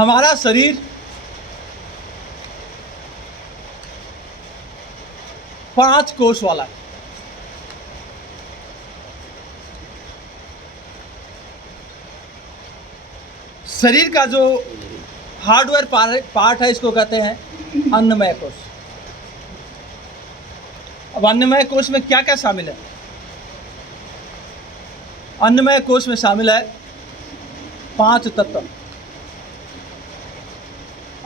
हमारा शरीर 5 कोष वाला है। शरीर का जो हार्डवेयर पार्ट है इसको कहते हैं अन्नमय कोष। अब अन्नमय कोष में क्या क्या शामिल है? अन्नमय कोष में शामिल है 5 तत्व: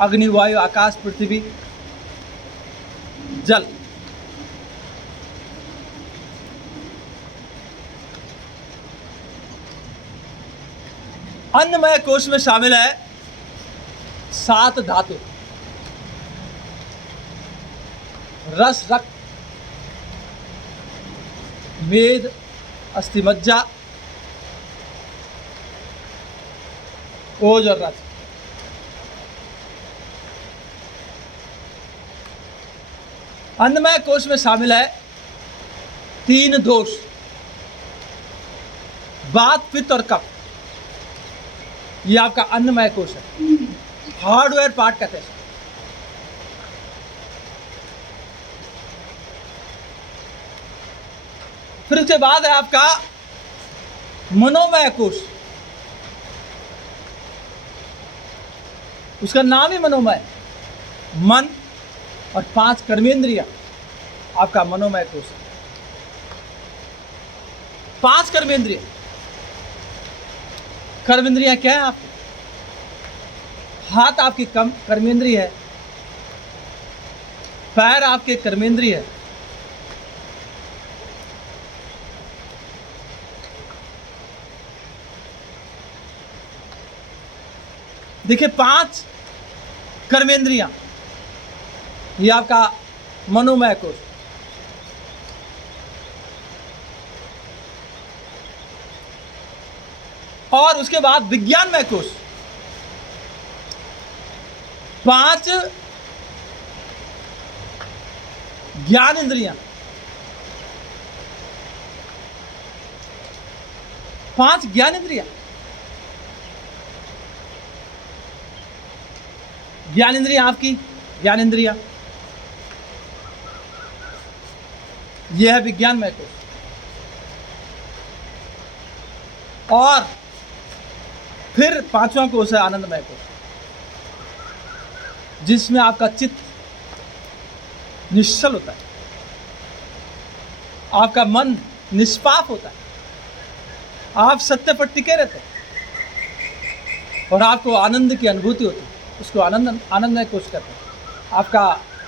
अग्नि, वायु, आकाश, पृथ्वी, जल। अन्नमय कोष में शामिल है 7 धातु: रस, रक्त, मेद, अस्थिमज्जा, ओज और रस। अन्नमय कोष में शामिल है 3 दोष: वात, पित्त और कफ। ये आपका अन्नमय कोष है, हार्डवेयर पार्ट कहते हैं। फिर उसके बाद है आपका मनोमय कोष। उसका नाम ही मनोमय, मन और 5 कर्मेंद्रियां आपका मनोमय कोष है। 5 कर्मेंद्रिय। कर्मेंद्रियां क्या है आपकी? हाथ आपकी कर्मेंद्रिय है, पैर आपके कर्मेंद्रिय है, देखिए 5 कर्मेंद्रियां, ये आपका मनोमय कोष। और उसके बाद विज्ञानमय कोष, 5 ज्ञान इंद्रियां, 5 ज्ञान इंद्रियां। ज्ञान इंद्रियां आपकी, ज्ञान इंद्रियां, यह है विज्ञानमय कोष। और फिर 5वां कोष है आनंदमय कोष, जिसमें आपका चित्त निश्चल होता है, आपका मन निष्पाप होता है, आप सत्य पर टिके रहते हैं और आपको आनंद की अनुभूति होती है। उसको आनंदमय कोष कहते हैं।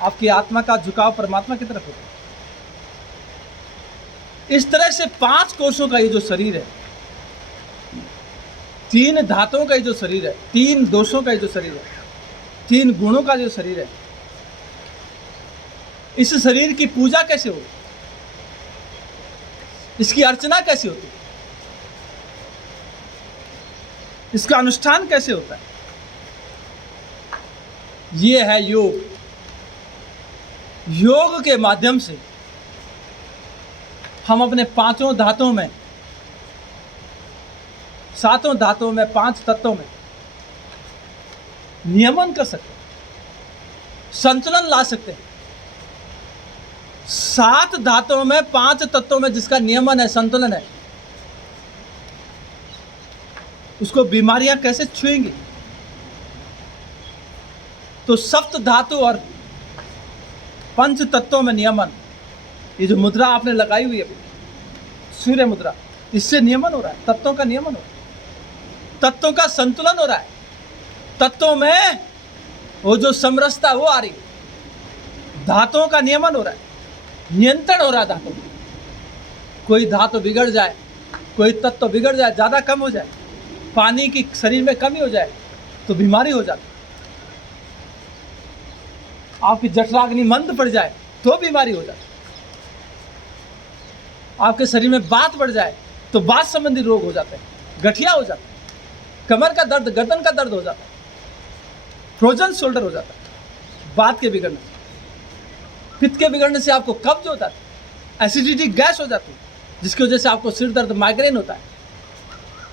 आपकी आत्मा का झुकाव परमात्मा की तरफ होता है। इस तरह से 5 कोषों का ये जो शरीर है, 3 धातुओं का ये जो शरीर है, 3 दोषों का ये जो शरीर है, 3 गुणों का जो शरीर है, इस शरीर की पूजा कैसे होगी? इसकी अर्चना कैसे होती है? इसका अनुष्ठान कैसे होता है? ये है योग। योग के माध्यम से हम अपने 5 धातुओं में, 7 धातुओं में, 5 तत्वों में नियमन कर सकते हैं, संतुलन ला सकते हैं। 7 धातुओं में, 5 तत्वों में जिसका नियमन है, संतुलन है, उसको बीमारियां कैसे छुएंगी? तो सप्त धातु और 5 तत्वों में नियमन, ये जो मुद्रा आपने लगाई हुई है, सूर्य मुद्रा, इससे नियमन हो रहा है, तत्वों का नियमन हो रहा है, तत्वों का संतुलन हो रहा है, तत्वों में वो जो समरसता वो आ रही है, धातुओं का नियमन हो रहा है, नियंत्रण हो रहा है धातुओं। कोई धातु बिगड़ जाए, कोई तत्व बिगड़ जाए, ज़्यादा कम हो जाए, पानी की शरीर में कमी हो जाए तो बीमारी हो जाती है। आपकी जठराग्नि मंद पड़ जाए तो बीमारी हो जाती है। आपके शरीर में बात बढ़ जाए तो बात संबंधी रोग हो जाते हैं, गठिया हो जाता है, कमर का दर्द, गर्दन का दर्द हो जाता है, फ्रोजन शोल्डर हो जाता है बात के बिगड़ने से। पित्त के बिगड़ने से आपको कब्ज होता है, एसिडिटी गैस हो जाती है, जिसकी वजह से आपको सिर दर्द, माइग्रेन होता है।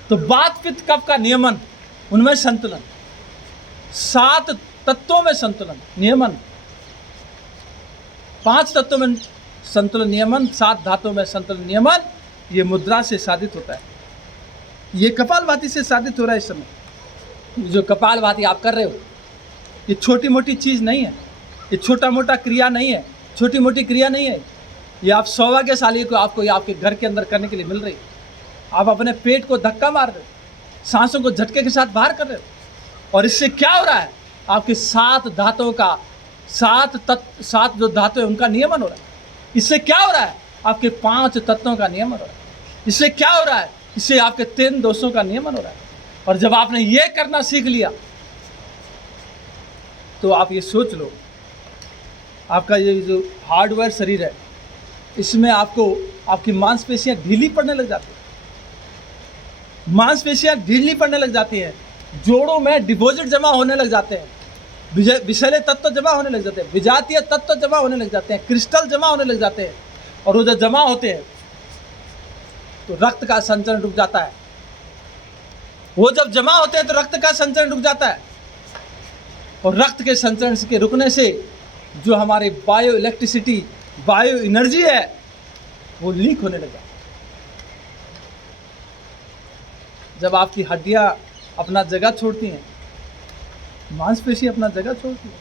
तो बात, पित्त, कफ का नियमन, उनमें संतुलन, 7 तत्वों में संतुलन नियमन, 5 तत्वों में संतुलन नियमन, 7 धातुओं में संतुलन नियमन, ये मुद्रा से साधित होता है। ये कपालभाति से साधित हो रहा है इस समय। जो कपालभाति आप कर रहे हो, ये छोटी मोटी चीज़ नहीं है, ये छोटा मोटा क्रिया नहीं है, छोटी मोटी क्रिया नहीं है। ये आप सौभाग्यशाली को आपको ये आपके घर के अंदर करने के लिए मिल रही है। आप अपने पेट को धक्का मार रहे हो, सांसों को झटके के साथ बाहर कर रहे हो, और इससे क्या हो रहा है? आपके 7 धातुओं का 7 जो धातु है उनका नियमन हो रहा है। इससे क्या हो रहा है? आपके 5 तत्वों का नियमन हो रहा है। इससे क्या हो रहा है? इससे आपके 3 दोषों का नियमन हो रहा है। और जब आपने ये करना सीख लिया तो आप ये सोच लो, आपका ये जो हार्डवेयर शरीर है, इसमें आपको आपकी मांसपेशियां ढीली पड़ने लग जाती हैं, मांसपेशियां ढीली पड़ने लग जाती हैं, जोड़ों में डिपॉजिट जमा होने लग जाते हैं, विषैले तत्व जमा होने लग जाते हैं, विजातीय तत्व जमा होने लग जाते हैं, क्रिस्टल जमा होने लग जाते हैं। और वो जब जमा होते हैं तो रक्त का संचरण रुक जाता है। वो जब जमा होते हैं तो रक्त का संचरण रुक जाता है, और रक्त के संचरण के रुकने से जो हमारी बायो इलेक्ट्रिसिटी, बायो एनर्जी है, वो लीक होने लगा। जब आपकी हड्डियां अपना जगह छोड़ती हैं, मांसपेशी अपना जगह छोड़ती है,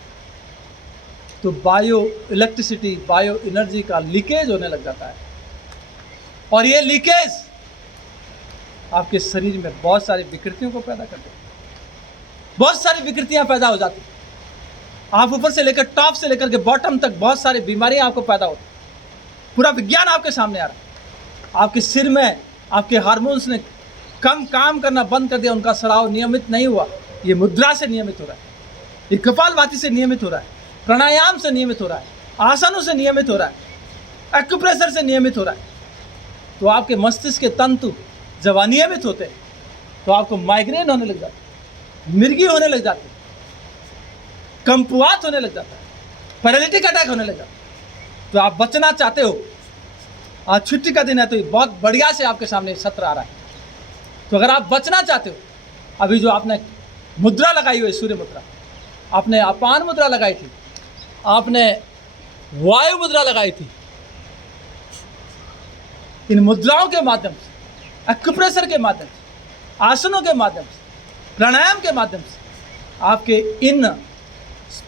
तो बायो इलेक्ट्रिसिटी, बायो एनर्जी का लीकेज होने लग जाता है। और ये लीकेज आपके शरीर में बहुत सारी विकृतियों को पैदा करते हैं, बहुत सारी विकृतियां पैदा हो जाती हैं। आप ऊपर से लेकर टॉप से लेकर के बॉटम तक बहुत सारी बीमारियां आपको पैदा होती हैं। पूरा विज्ञान आपके सामने आ रहा है। आपके सिर में आपके हार्मोन्स ने कम काम करना बंद कर दिया, उनका स्राव नियमित नहीं हुआ। ये मुद्रा से नियमित हो रहा है, ये कपालभाति से नियमित हो रहा है, प्राणायाम से नियमित हो रहा है, आसनों से नियमित हो रहा है, एक्यूप्रेशर से नियमित हो रहा है। तो आपके मस्तिष्क के तंतु जब अनियमित होते हैं तो आपको माइग्रेन होने लग जाता है, मिर्गी होने लग जाती है, कंपुआत होने लग जाता है, पैरालिटिक अटैक होने लग जाता है। तो आप बचना चाहते हो, आज छुट्टी का दिन है तो ये बहुत बढ़िया से आपके सामने सत्र आ रहा है। तो अगर आप बचना चाहते हो, अभी जो आपने मुद्रा लगाई हुई, सूर्य मुद्रा, आपने अपान मुद्रा लगाई थी, आपने वायु मुद्रा लगाई थी, इन मुद्राओं के माध्यम से, एक्यूप्रेशर के माध्यम से, आसनों के माध्यम से, प्राणायाम के माध्यम से आपके इन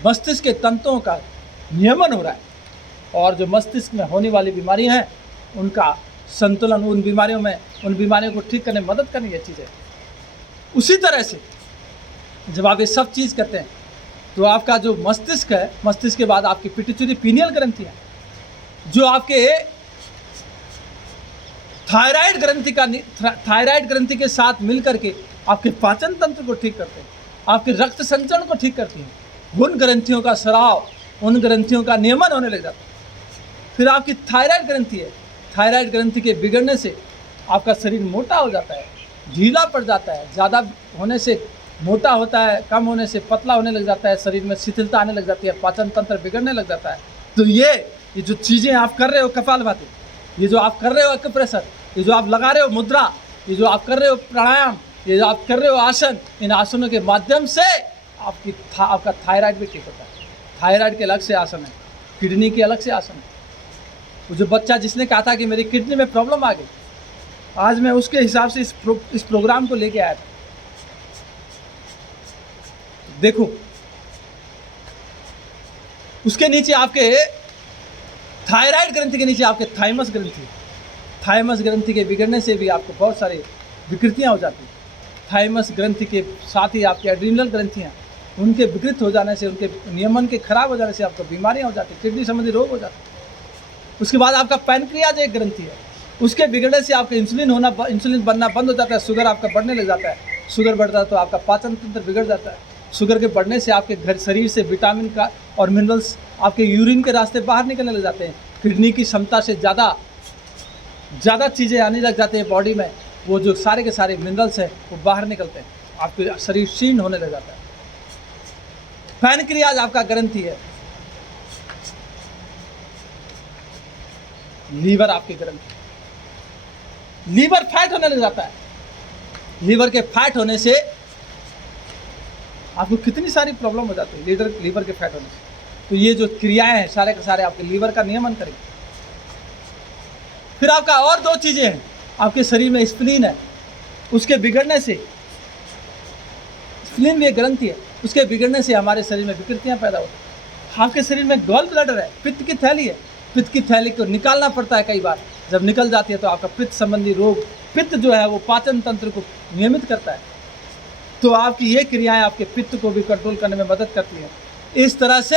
मस्तिष्क के तंतुओं का नियमन हो रहा है। और जो मस्तिष्क में होने वाली बीमारियां हैं उनका संतुलन, उन बीमारियों को ठीक करने में मदद करनी ये चीज़ है। उसी तरह से जब आप ये सब चीज़ करते हैं तो आपका जो मस्तिष्क है, मस्तिष्क के बाद आपकी पिट्यूटरी पीनियल ग्रंथियाँ, जो आपके थायराइड ग्रंथि के साथ मिल करके आपके पाचन तंत्र को ठीक करते हैं, आपके रक्त संचरण को ठीक करती हैं, उन ग्रंथियों का स्राव, उन ग्रंथियों का नियमन होने लग जाता है। फिर आपकी थायराइड ग्रंथि है, थायराइड ग्रंथि के बिगड़ने से आपका शरीर मोटा हो जाता है, ढीला पड़ जाता है, ज़्यादा होने से मोटा होता है, कम होने से पतला होने लग जाता है, शरीर में शिथिलता आने लग जाती है, पाचन तंत्र बिगड़ने लग जाता है। तो ये जो चीज़ें आप कर रहे हो कपालभाति, ये जो आप कर रहे हो एक्यूप्रेशर, ये जो आप लगा रहे हो मुद्रा, ये जो आप कर रहे हो प्राणायाम, ये जो आप कर रहे हो आसन, इन आसनों के माध्यम से आपका थायराइड भी ठीक होता है। थायराइड के अलग से आसन है, किडनी के अलग से आसन है। वो जो बच्चा जिसने कहा था कि मेरी किडनी में प्रॉब्लम आ गई, आज मैं उसके हिसाब से इस प्रोग्राम को लेके आया था। देखो, उसके नीचे आपके थायराइड ग्रंथि के नीचे आपके थाइमस ग्रंथि, थाइमस ग्रंथि के बिगड़ने से भी आपको बहुत सारी विकृतियां हो जाती हैं। थाइमस ग्रंथि के साथ ही आपके एड्रिनल ग्रंथियां, उनके विकृत हो जाने से, उनके नियमन के खराब हो जाने से आपको बीमारियां हो जाती हैं, किडनी संबंधी रोग हो जाते हैं। उसके बाद आपका पैनक्रियाज एक ग्रंथि है, उसके बिगड़ने से आपका इंसुलिन बनना बंद हो जाता है, शुगर आपका बढ़ने लग जाता है। शुगर बढ़ता है तो आपका पाचन तंत्र बिगड़ जाता है। शुगर के बढ़ने से आपके शरीर से विटामिन का और मिनरल्स आपके यूरिन के रास्ते बाहर निकलने लग जाते हैं। किडनी की क्षमता से ज़्यादा चीज़ें आने लग जाते हैं बॉडी में, वो जो सारे के सारे मिनरल्स हैं वो बाहर निकलते हैं, आपके शरीर क्षीण होने लग जाता है। पैनक्रियाज आपका ग्रंथि है, लीवर आपकी ग्रंथि, लीवर फैट होने लग जाता है। लीवर के फैट होने से आपको कितनी सारी प्रॉब्लम हो जाती है लीवर के फैट होने से। तो ये जो क्रियाएं हैं सारे के सारे आपके लीवर का नियमन करेंगे। फिर आपका और 2 चीज़ें हैं, आपके शरीर में स्प्लीन है, उसके बिगड़ने से, स्प्लीन भी एक ग्रंथि है, उसके बिगड़ने से हमारे शरीर में विकृतियां पैदा होती हैं। आपके शरीर में गॉल ब्लैडर है, पित्त की थैली है, पित्त की थैली को निकालना पड़ता है कई बार। जब निकल जाती है तो आपका पित्त संबंधी रोग, पित्त जो है वो पाचन तंत्र को नियमित करता है। तो आपकी ये क्रियाएं आपके पित्त को भी कंट्रोल करने में मदद करती हैं। इस तरह से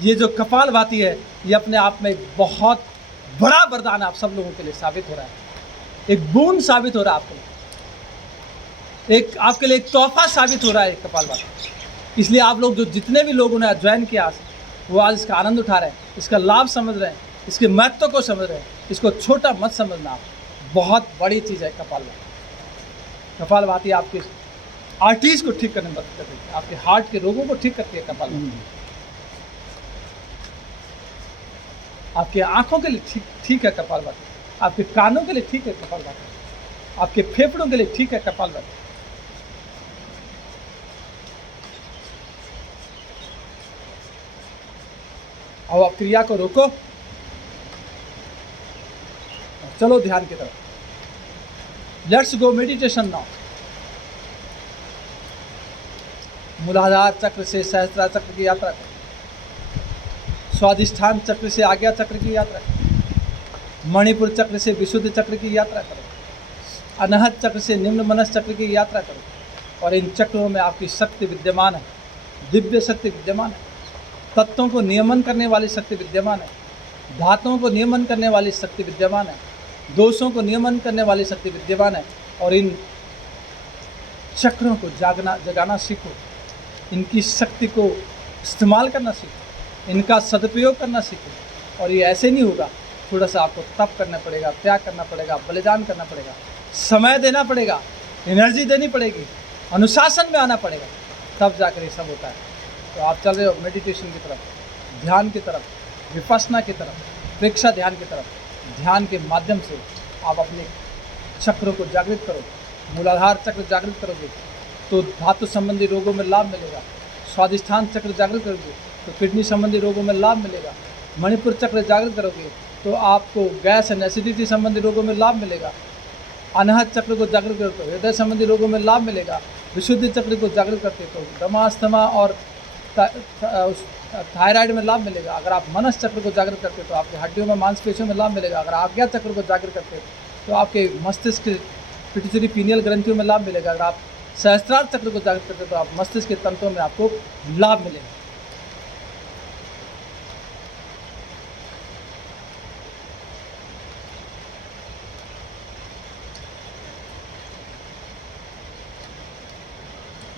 ये जो कपालभाति है ये अपने आप में एक बहुत बड़ा वरदान आप सब लोगों के लिए साबित हो रहा है, एक बूंद साबित हो रहा है आपके लिए, एक आपके लिए एक तोहफा साबित हो रहा है कपालभाति। इसलिए आप लोग जो जितने भी लोगों ने ज्वाइन किया वो आज इसका आनंद उठा रहे हैं, इसका लाभ समझ रहे हैं, इसके महत्व को समझ रहे हैं। इसको छोटा मत समझना, आप बहुत बड़ी चीज़ है कपालभाति। कपालभाति आपके आर्टरीज को ठीक करने में मदद करती है, आपके हार्ट के रोगों को ठीक करती है कपालभाति। आपके आंखों के लिए ठीक है कपालभाति, आपके कानों के लिए ठीक है कपालभाति, आपके फेफड़ों के लिए ठीक है कपालभाति। अब आप क्रिया को रोको, चलो ध्यान की तरफ। Let's go meditation now. मूलाधार चक्र से सहस्त्रार चक्र की यात्रा करो, स्वादिष्ठान चक्र से आज्ञा चक्र की यात्रा करो, मणिपुर चक्र से विशुद्ध चक्र की यात्रा करो, अनहत चक्र से निम्न मनस चक्र की यात्रा करो। और इन चक्रों में आपकी शक्ति विद्यमान है, दिव्य शक्ति विद्यमान है, तत्वों को नियमन करने वाली शक्ति विद्यमान है, धातुओं को नियमन करने वाली शक्ति विद्यमान है, दोषों को नियमन करने वाली शक्ति विद्यमान है। और इन चक्रों को जगाना सीखो, इनकी शक्ति को इस्तेमाल करना सीखो, इनका सदुपयोग करना सीखो। और ये ऐसे नहीं होगा, थोड़ा सा आपको तप करना पड़ेगा, त्याग करना पड़ेगा, बलिदान करना पड़ेगा, समय देना पड़ेगा, एनर्जी देनी पड़ेगी, अनुशासन में आना पड़ेगा, तब जाकर ये सब होता है। तो आप चल रहे हो मेडिटेशन की तरफ, ध्यान की तरफ, विपश्यना की तरफ, प्रेक्षा ध्यान की तरफ। ध्यान के माध्यम से आप अपने चक्रों को जागृत करो, मूलाधार चक्र जागृत करोगे तो धातु संबंधी रोगों में लाभ मिलेगा, स्वादिष्ठान चक्र जागृत करोगे तो किडनी संबंधी रोगों में लाभ मिलेगा, मणिपुर चक्र जागृत करोगे तो आपको गैस एंड एसिडिटी संबंधी रोगों में लाभ मिलेगा, अनहत चक्र को जागृत करते हो हृदय संबंधी रोगों में लाभ मिलेगा, विशुद्धि चक्र को जागृत करते हो दमास्थमा और थायराइड में लाभ मिलेगा। अगर आप मनस चक्र को जागृत करते हो तो आपकी हड्डियों में मांसपेशियों में लाभ मिलेगा। अगर आज्ञा चक्र को जागृत करते हो तो आपके मस्तिष्क पिट्यूटरी पीनियल ग्रंथियों में लाभ मिलेगा। अगर आप सहस्त्रार चक्र को जागृत करते हो तो आप मस्तिष्क के तंत्रों में आपको लाभ मिलेगा।